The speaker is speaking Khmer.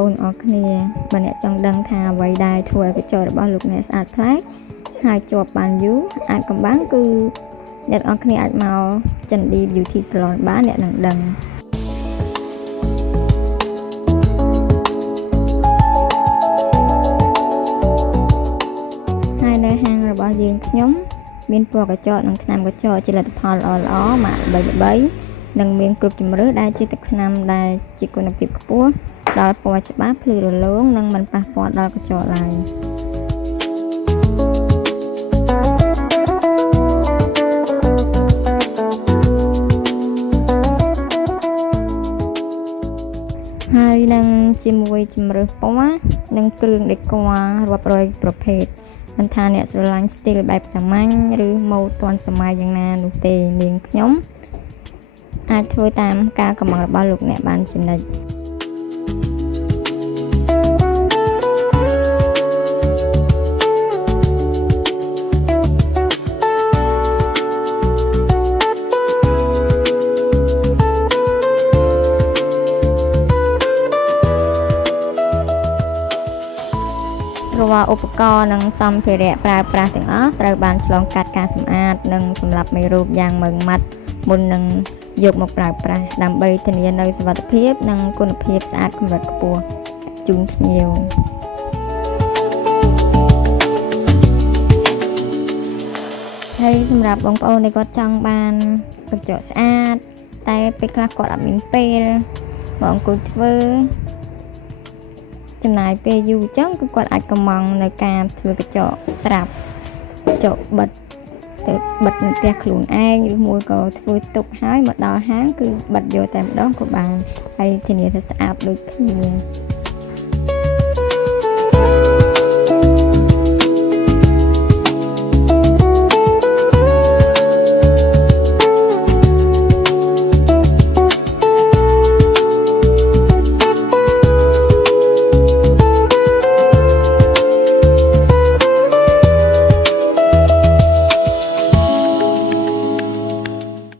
អូនអរគ្នាបើអ្នកចង់ដឹងថាអ្វីដែលធ្វើឲ្យកញ្ចក់របស់លោកអ្នកស្អាតប្លែកហើយជាប់បានយូរអាចកំបាំងគឺអ្នកអរគ្នាអាចមកចិនឌី Beauty Salon បានអ្នកនឹងដឹងហើយនៅហាងរបស់យើងខ្ញុំមានពណ៌កញ្ចក់និងថ្នាំកញ្ចក់ជាលទ្ធផលល្អៗម៉ាកល្បីៗនិងមានគ្រប់ជម្រើសដែលជាទឹកថ្នាំដែលជាគុណភាពខ្ពស់ដល់ពណ៌ច្បាស់ភ្លឺរលោងនិងមិនប៉ះពាល់ដល់កញ្ចក់ឡើយហើយនឹងជាមួយជម្រើសពណ៌និងគ្រឿងដេគ័ររាប់រយប្រភេទមិនថាអ្នកស្រឡាញ់ស្ទីលបែបសាមញ្ញឬម៉ូដទាន់សម័យយ៉ាងណានោះទេនាងខ្ញុំអាចធ្វើតាមការកំងរបស់លោកអ្នកបានជានិច្ចរាល់ឧបករណ៍និងសម្ភារៈប្រើប្រាស់ទាំងអស់ត្រូវបានឆ្លងកាត់ការសម្អាតនិងសម្លាប់មេរោគយ៉ាងម៉ឺងម៉ាត់មុននឹងយកមកប្រើប្រាស់ដើម្បីធានានូវសុវត្ថិភាពនិងគុណភាពស្អាតកម្រិតខ្ពស់ជូនភ្ញៀវហើយសម្រាប់បងប្អូនដែលគាត់ចង់បានកញ្ចក់ស្អាតតែពេលខ្លះគាត់អត់មានពេលមកអង្គុយធ្វើចំណាយពេលយូរអញ្ចឹងគឺគាត់អាចកំងនៅការធ្វើកញ្ចក់ស្រាប់កញ្ចក់បិទទៅបិទនៅផ្ទះខ្លួនឯងឬមួយក៏ធ្វើទុកហើយមកដល់ហាងគឺបិទយកតែម្ដងក៏បានហើយធានាថាស្អាតដូចគ្នា